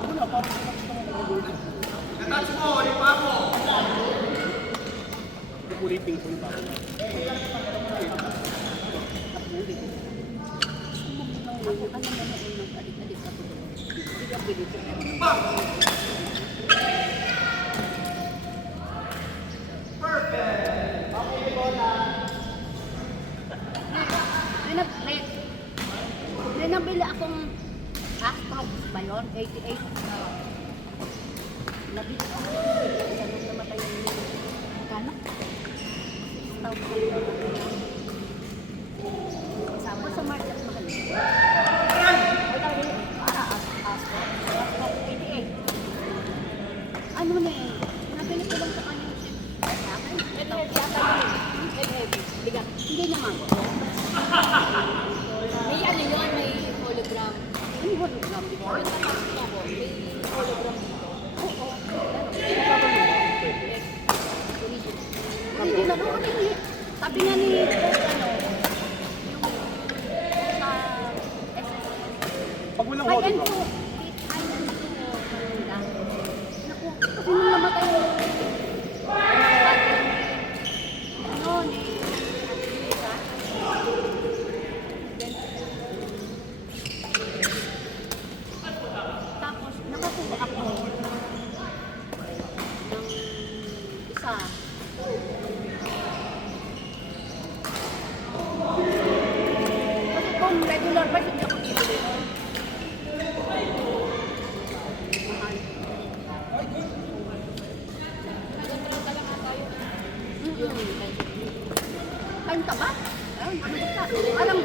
Wala, parang sa gusto mo mag-ulit. Natouch mo, ulit pa mo. Ulitin ko yung bago. May nabili akong Astrox ba yun? 88. Nabili ako. Ganun namatay yung kano? Sama sa market mahal. Para Astrox. 88. Ano na eh? Nabili ko lang sa kanya. Hindi naman. May ano yun, may hologram. Ano hologram? Yung tapos na ko, may hologram dito. Oo. Original ako rin eh. Sabi nga ni Coach, ano, yung sa Pag walang high hot end dog, to, high end to, lang. Naku, kasi nung namatay yung ano, ni Lisa. Tapos, nakakuha ako ng isa. Kasi kung regular ba, hindi ako bibili nun. Mahal. Nag-30 lang nga tayo. Kain ka ba? Ayun, ano ka? Alam,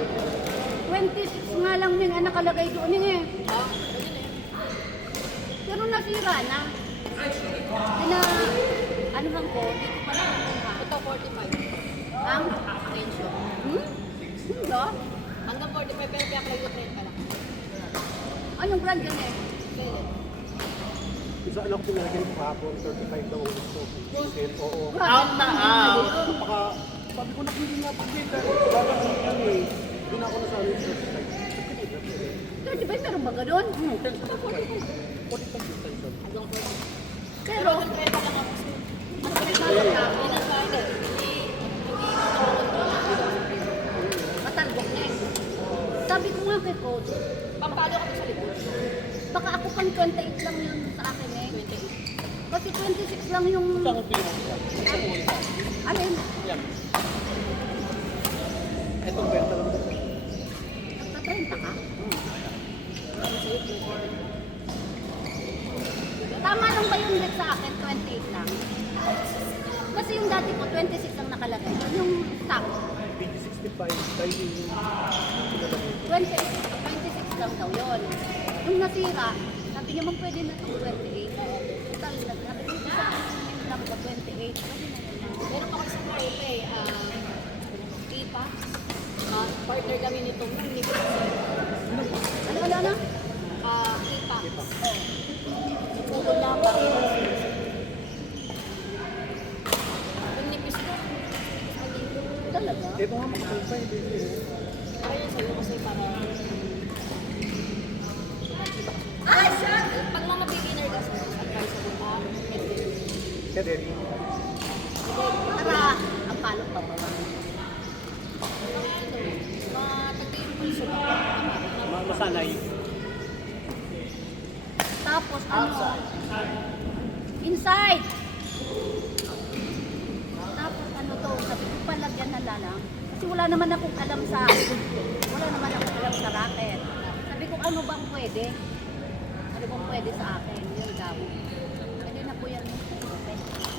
26 nga lang min ang nakalagay doon eh. Ah, ayun eh. Pero nasira na. Kina, ano bang ko, dito pa lang kumuha. Ito 45. Ang? Tension. Hindi. Hanggang 45 pero kaya kayo 30 lang. Anong brand yan eh? Velvet. isa anak ko pinalagay ko kahapon, 35 daw ulit ko. Ticket, oo. Out na out. Baka, sabi ko na hindi nga pagkita. Baka kung yan eh. Doon ako na sa amin sa site. 35 meron ba ganun? 45 Hanggang 40. Pero, Hanggang 30 lang ako. mas pinagsasabi ka, Hindi na sa hindi. matandok na eh. Sabi ko nga kay Coach, Pampalo ka sa likod. baka ako pang 28 lang yun sa akin eh. 28. Kasi 26 lang yung, Saan ang pinag-ulit? alin, Yan. Itong benta lang. nagka-30 ka? Tama lang ba yung rate sa akin? 28 lang. Kasi yung dati ko, 26 lang nakalagay. Yung stock, 65 dahil yung pinalagay. 26 lang daw yun. Yung nasira, sabi niya mag pwede na itong 28. Total, sabi ko sa akin lang ba 28? Pwede na yun. Meron pa kasi sa Marote, Ipa. Partner kami nitong Nipis. Ano? Ipa. Nagpulong lang pa. Yung Nipis ko, Talaga? Ito nga makakalpay. kaya sa'yo kasi para... Ay, siya! Pag mga beginner kasi, advisable ka. Kaya Derry. Para, ang palok pa ba? Matagay yung pulso mo. Masanay. Tapos, ano? Inside! Tapos, ano to? Sabi ko, palagyan na lang. Kasi wala naman akong alam sa... Wala naman akong alam sa racket. Sabi ko, ano bang pwede? Ano bang pwede sa akin? Yun daw. Pwede na po yan. Makakaya ko na.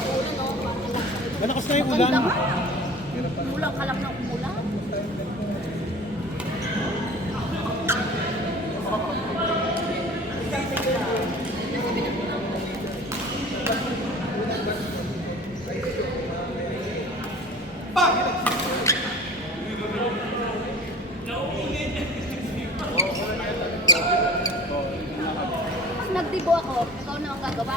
Ulo, no? Pangalakas sa ito. Malakas na yung ulan. Maganda nga. Umulang ka lang na umulan. Nagdibo ako, ikaw na ang gagawa.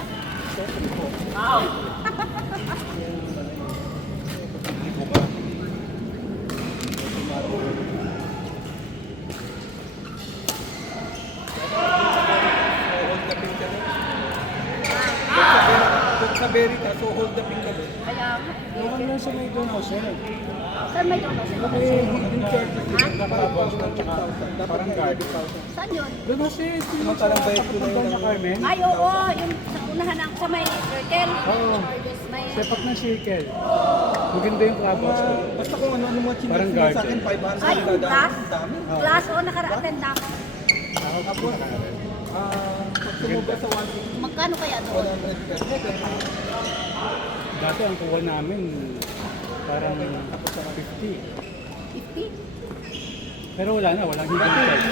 sa Veritas, so hold the finger. Kaya nga, Naman lang sa may doon ako, sir. saan may doon? Saan May hidden charges Ha? na parang parang guard. Saan yun? Doon kasi, Yung parang bayad ko na yun. niya, Carmen. Ay, oo, yung sa unahan ng sa may circle. Oo. May, Sepak ng circle. Maganda yung clubhouse ko. Basta kung ano mga Parang chinas guard sa akin, eh. 500 ay, yung kada. class? Ang dami. Class, oo, nakara-attend na ako. Tapos, pag sumuga sa 150, Magkano kaya doon? 100 pesos. Dati ang kuha namin, parang 50. 50? Pero wala na, walang hidden charge.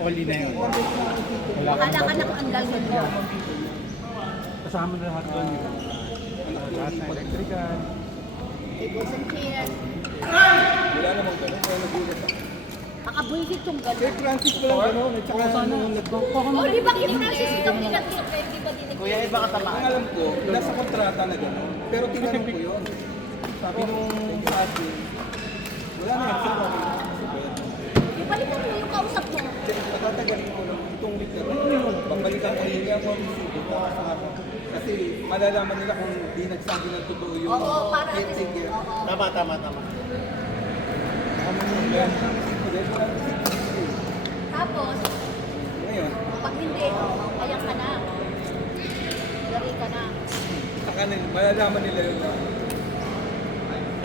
Only na yun. Wala kang Akala ka na ang dalhin mo. kasama na lahat doon yun. Lahat na electrical. Tables and chairs. Wala namang gano'n, kaya nagulat ako. Nakabuisit yung Kay gano'n. Francis ko lang gano'n, at saka nung Oh, di ba kini-Francis ikaw pinag-secret? Di ba din? Kuya, iba ang alam ko, nasa kontrata na gano'n. Pero tinanong ko yun. Sabi nung sa akin, wala na kasi kami. Ibalikan mo yung kausap mo. Patatagalin ko lang itong week na ito. Pagbalikan ko hindi ako resibo sa ako. Kasi malalaman nila kung di nagsabi ng totoo yung Oo, para at least. caretaker. Oo. Tama. Baka mangyayari ng resibo dahil wala ng resibo. Tapos, Ngayon, pag hindi, ayan ka na. Dari ka na. sa kanila, malalaman nila yun.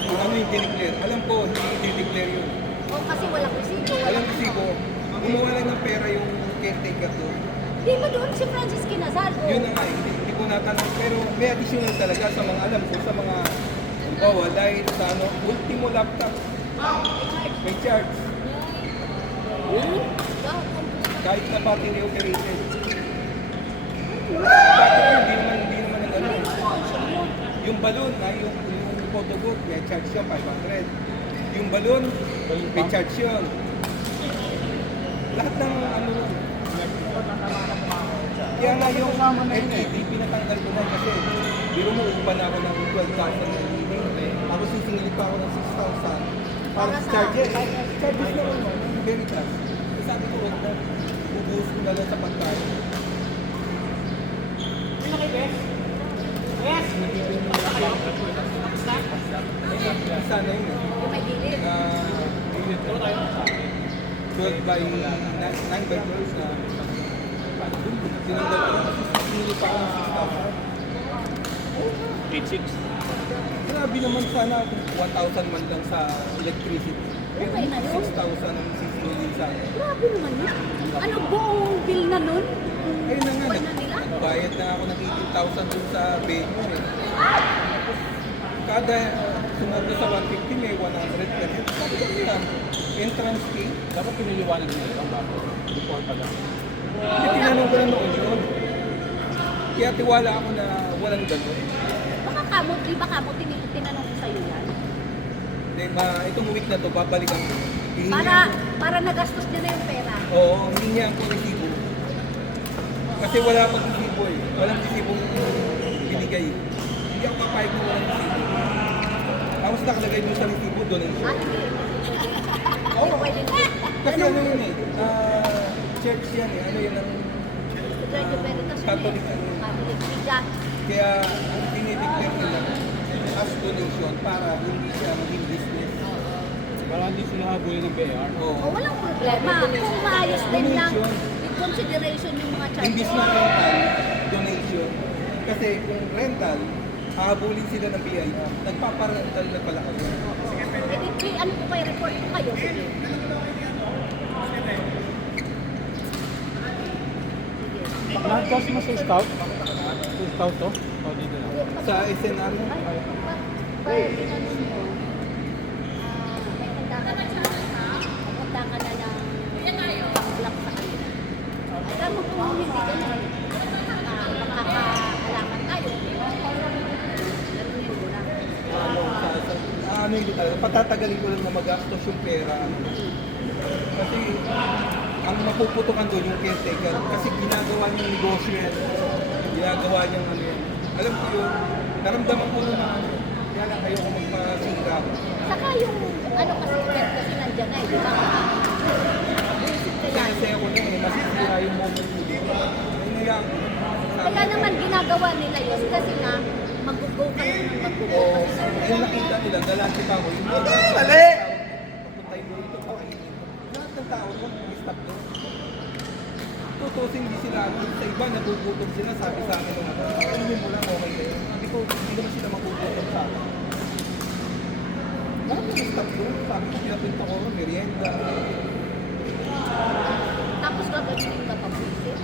Kung ano yung dineclare. Alam ko, hindi dineclare yun. O kasi walang resibo. Walang resibo. Kumuha lang ng pera yung caretaker doon. Di ba doon si Francis Kinasal? O, Yun na nga, hindi ko natanong. Pero may additional talaga sa mga alam ko, sa mga bawa dahil sa ano, ultimo laptop. May charge. Kahit na battery operated. Battery, hindi naman ang ano. Yung balon, yung photo book, may charge siya, 500. Yung balon, may charge yun. Lahat ng ano, kaya nga yung LED, pinatanggal ko na kasi biro mo upan ako ng 12,000 na LED. Tapos sisingilip pa ako ng 6,000 para sa charges. Charges na rin, Veritas. Eh, sabi ko, wag na, ubuhos ko na lang sa pagkain. Sana yun eh. yung may gilid. 12 by 9 by 12 na sinundan ko lang kasi sinilip pa ako ng 6,000. 8-6. Grabe naman sana kung 1,000 man lang sa electricity. Pero Okay na yun. 6,000 ang sisingilin sa akin. Grabe naman yun. Ano buong bill na nun? Ayun na nga, Buwan na nila? bayad na ako ng 18,000 dun sa venue eh. Kada sunod na sa 150 may 100 pesos. Sabi ko nila, entrance fee. Dapat piniliwanag nila lang bago. Before pa lang. Hindi, tinanong ko lang noon yun. Kaya tiwala ako na walang gano'n. Baka kamot, di ba kamot, tinanong ko sa'yo yan? Hindi, itong week na to, babalikan ko. Hihingi Para nagastos niya na yung pera. Oo, hindi niya ako resibo. Kasi wala pang resibo eh. Walang resibong binigay. Hindi ako papayag na walang resibo. Tapos nakalagay mo sa resibo, donation. Hindi. Oo, Pwede na. kasi ano yun eh, church yan eh. Ano yun ang... Radio Veritas yun Catholic eh. ano yun. Catholic. Siya. Kaya ang dinideclare nila as donation para hindi siya maging business. Para hindi sila habulin ng BAR. O, Oo. walang problema. Kung maayos din lang, Donation. with consideration yung mga charges. Imbis na rental, donation. Kasi kung rental, hahabulin sila ng BI. Nagpaparental na pala kayo. Sige, ano ko kayo, report ko kayo. Sige. Nag-cast mo sa scout? Sa scout to? O dito lang. Sa SNR mo, Ay, ginanong mo, may handa ka na ng pang-block sa kanila. Alam mo kung hindi ganun, makakaalaman tayo. Ganunin mo lang. ano yung talaga, patatagalin ko lang na magastos yung pera. Kasi ang mapuputukan doon yung caretaker. Kasi ginagawa niyang negosyo yan. Ginagawa niyang ano yan. Alam ko yun, naramdaman ko na ano. Kaya lang ayoko magpasira. Saka yung ano kasi pet kasi nandiyan na eh, di ba? Visit kaya. Kasi ako na eh, masisira yung moment ko dito. Ay naya, Kaya naman ginagawa nila yun kasi nga mag-go ka lang ng mag-go. O, Kasi yung nakita nila, galante pa ako. Yung mga Mali! papuntay mo ito, pakainin. Lahat ng tao mo, stop doon. Tutusin hindi sila. Sa iba, nagugutom sila. Sabi sa akin, ano mo lang, okay na yun. Sabi ko, hindi naman sila magugutom sa akin. Bakit yung stop doon? Sabi ko, pinapinta ko, merienda. tapos gagawin ka pa visit.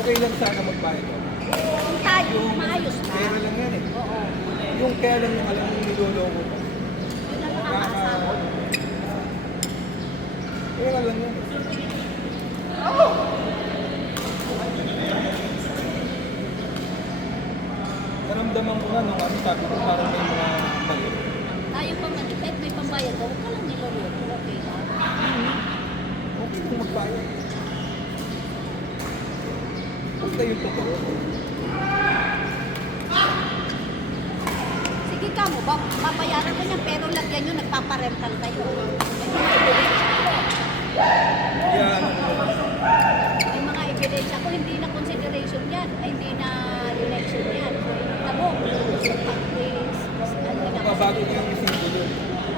Okay lang sana magbayad ako. Kung tayo, maayos na. Pera lang yan eh. Oo. Yung kaya lang yung alam yung niloloko ko. Yun ang nakakaasama. Pera lang yan. Naramdaman ko na nung ano, sabi ko parang may mga mali. Tayo pa manipet, may pambayad ko. Huwag ka lang niloloko. Okay lang. Okay kung magbayad. Basta yung totoo. Sige ka mo, babayaran ko niya pero lagyan nyo, nagpaparental kayo. May mga ebidensya ko. Yan. May mga ebidensya ko, hindi na consideration yan. Ay, hindi na election yan. Tamo, Mabago ko yung resibo doon.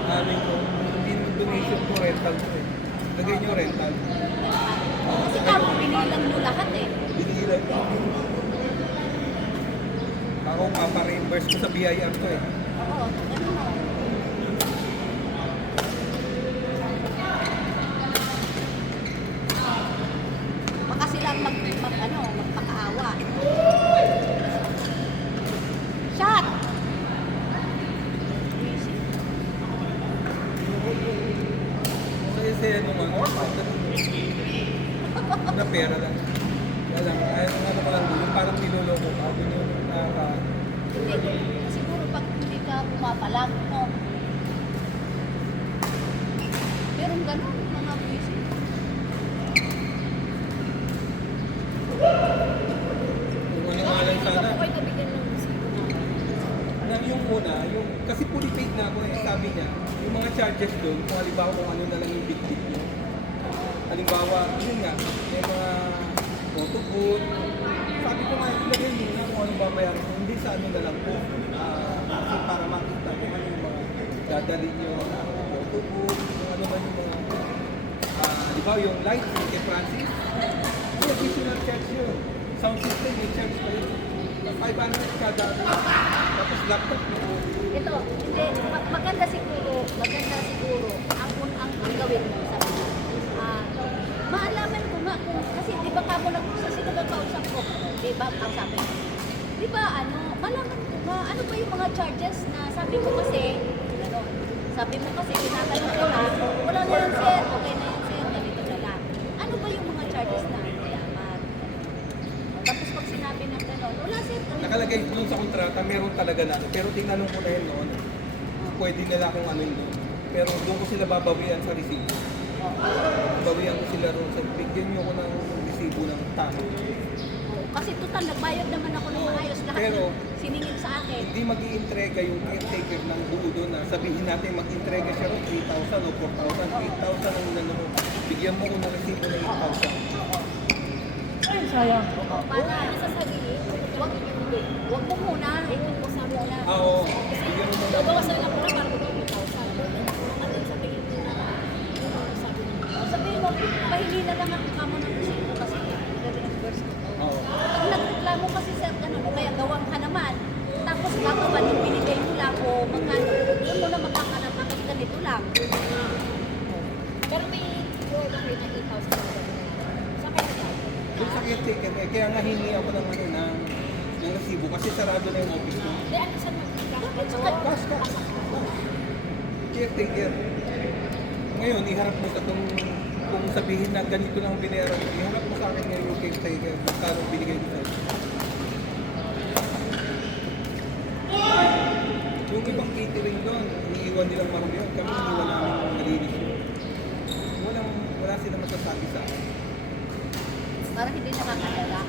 Amin ko, hindi mo donation ko, rental ko eh. Lagay nyo rental. Kasi kamo, binilang nyo lahat eh. Binigilan ko. Ako, papa-reimburse ko sa BIR ko eh. Oo, ganun mo. Baka silang magpakaawa. Shot! Saya-saya nung ano, na pera lang. Wala lang, ano ko lang doon, yung parang niloloko ka, doon yung Hindi, siguro pag hindi ka pumapalag, no? Pero ganun, mga busy. kung ano nga lang sana. Ako ay nabigyan ng resibo na. Yung una, yung, kasi fully paid na ako eh, sabi niya, yung mga charges doon, kung halimbawa kung ano na lang yung big tip niyo. Halimbawa, yun nga, may mga photo booth. Sabi ko nga, ilagay niyo na kung anong babayaran ko. Hindi sa ano na lang po. Kasi para makita kung ano yung mga dadalhin niyo na photo booth, kung ano ba yung mga, halimbawa yung light, yung kay Francis, may additional charge yun. Sound system, may charge pa yun. 500 kada ano. Tapos laptop mo. Ito, hindi, maganda siguro, ang gawin mo sa maalaman ko nga kung, kasi di ba kamo sa sino ba kausap ko, di ba, ang sabi ko, di ba, malaman ko nga, ano ba yung mga charges na sabi ko kasi, gano'n, sabi mo kasi, tinatanong ko na, wala na yan sir, okay na yan sir, ganito na lang. Ano ba yung mga charges na dapat? Tapos pag sinabi ng gano'n, wala sir, ganito. Nakalagay doon sa kontrata, meron talaga na ano. Pero tinanong ko na yun noon, pwede nila kung ano yun doon. Pero doon ko sila babawian sa resibo. Babawian ko sila roon sa bigyan nyo ko ng resibo ng tao. Kasi total, nagbayad naman ako ng maayos lahat Pero, ng siningil sa akin. Hindi mag-iintrega yung caretaker ng buo doon na sabihin natin mag-intrega siya ron 3,000 o 4,000, 8,000 ang inano. Bigyan mo ko ng resibo ng 8,000. Ay, sayang. Para sasabihin, wag mo muna, ipin mo sa muna. Oo, bigyan mo muna. Bawasan lang muna para magawin 1,000. Ano yung sabihin mo na sabi mo? Sabihin mo, pahili na lang ako kamo ng resibo kasi nag-reimburse ko. Oo. Pag nagreklamo kasi sir, ganun, kaya gawang ka naman. Tapos gagawan yung binigay mo lang o magkano. Doon mo na magkakanap, bakit ganito lang. Pero may reward ako yun ng 8,000 na sa kanya. Yung sa caretaker, kaya nga hingi ako ng ano ng resibo kasi sarado na yung office ko. Hindi, ano saan Bakit sa Cash. Caretaker. Ngayon, iharap mo sa kung sabihin na ganito lang ang binayaran mo, iharap mo sa akin ngayon yung caretaker, magkano binigay ko sa'yo. Yung ibang catering doon, iniiwan nilang marami yun. Kami iniiwan namin kung nalinis yun. Wala sila masasabi sa akin. Parang hindi nakakadala.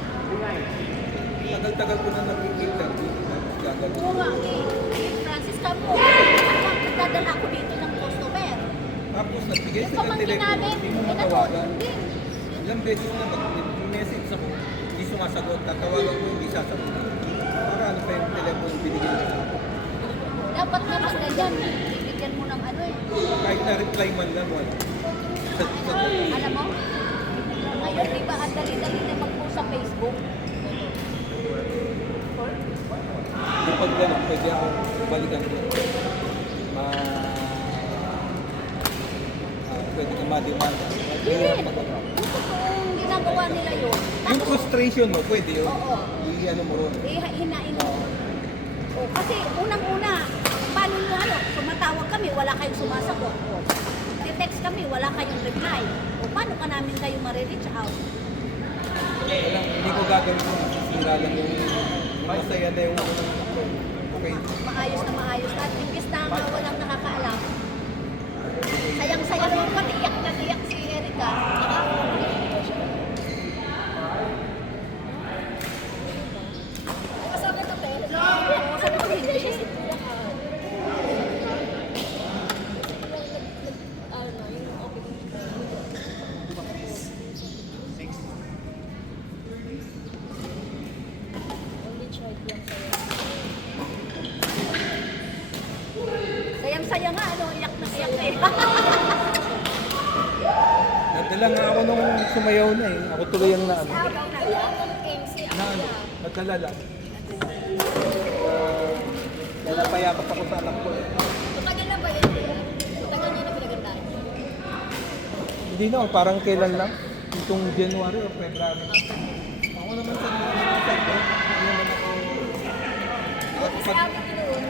Tagal-tagal ko na nag-cater doon. Tapos gagawin. Oo nga, Francis Camo, ang nagdadala ako dito ng customer. Tapos nagbigay Yung sila ng pamangkin telepono, namin, hindi mo pinatawag matawagan. din. Ilang beses na mag-message ako, hindi sumasagot, tatawagan ko hindi sasagot. Para ano pa yung telepono binigyan niya sa akin. Dapat naman ganyan, bibigyan mo ng ano eh. Kahit na reply man lang, wala. Alam mo? Ngayon, di ba, ang dali-dali na mag-post sa Facebook? Kapag gano'n, pwede ako balikan ko. Pwede ka ma-demanda. Hindi. Yung totoong ginagawa nila yun. Yung frustration mo, pwede yun. Oo. I-ano mo ron. Hinain mo. O, kasi unang-una, paano nyo ano, sumatawag kami, wala kayong sumasagot. O, text kami, wala kayong reply. O, paano ka namin kayo ma-reach out? Walang, hindi ko gagawin kung sisira lang yung masaya na yung okay. Maayos na maayos. At imbis na nga walang nakakaalam, sayang-sayang mo, pati iyak na iyak si Erica. Kasama ka, Pe? Sabi ko, hindi. Ano, yung opening. Only tried lang sa'yo. Sayang-saya nga, ano, iyak na iyak na eh. Nadala nga ako nung sumayaw na eh. Ako tuloy ang naano. Araw na iyak. Na ano, nadala lang. Kaya napayakap ako sa anak ko eh. Matagal na ba yun? Matagal niya na pinagandaan. Hindi na, parang kailan lang. Itong January o February. Ako naman sa side ko. Hindi naman ako... Kasi ako noon.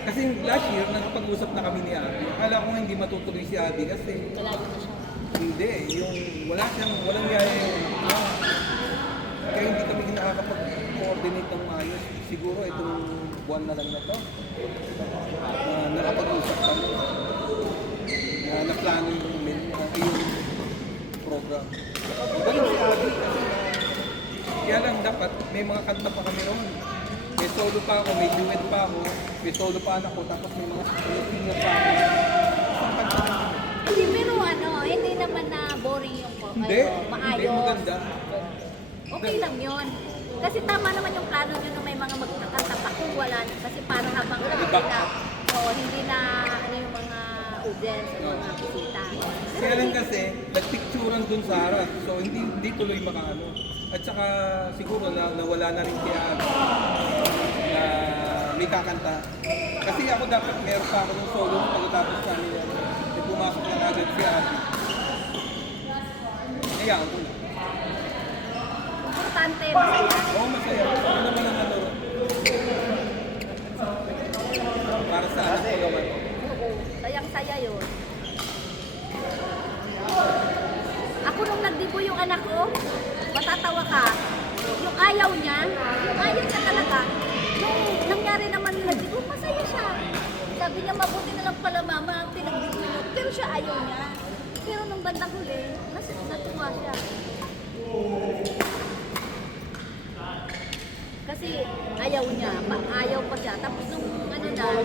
Kasi last year, nakapag-usap na kami ni Abby. Akala ko nga hindi matutuloy si Abby kasi Kalayo na siya. hindi. Yung walang yaya yung... Kaya hindi kami nakakapag-coordinate ng maayos. Siguro itong buwan na lang na to. Nakapag-usap kami. Na-plano yung program. Galing si Abby kasi kaya lang dapat may mga kanta pa kami ron. May solo pa ako, may duet pa ako, may solo pa anak ko, tapos may mga singer pa ako. Isang kanta na yun. Hindi, pero ano, hindi naman na boring yung Hindi, hindi maayos. maganda. Okay lang yun. Kasi tama naman yung plano nyo na may mga magkakanta pa kung wala. Kasi para habang Iba. hindi na ano yung mga audience, yung mga bisita. Kaya lang kasi, nagpicturan dun sa harap. So, hindi tuloy makaano. At saka, siguro na nawala na rin kaya na may kakanta. Kasi ako dapat meron pa ako ng solo pagkatapos sa amin yan. May pumasok lang agad si Abby. Kaya ako na. Importante, masaya. Oo, masaya. Ako naman ang ano. Para sa anak ko naman. Oo, sayang-saya yun. Ako nung nagdibo yung anak ko, matatawa ka. Yung ayaw niya talaga. Nung nangyari naman yung nagdibo, masaya siya. Sabi niya, mabuti na lang pala mama, pinagdibo niyo. Pero siya ayaw niya. Pero nung bandang huli, natuwa siya. Kasi ayaw niya, ayaw pa siya. Tapos nung ano na,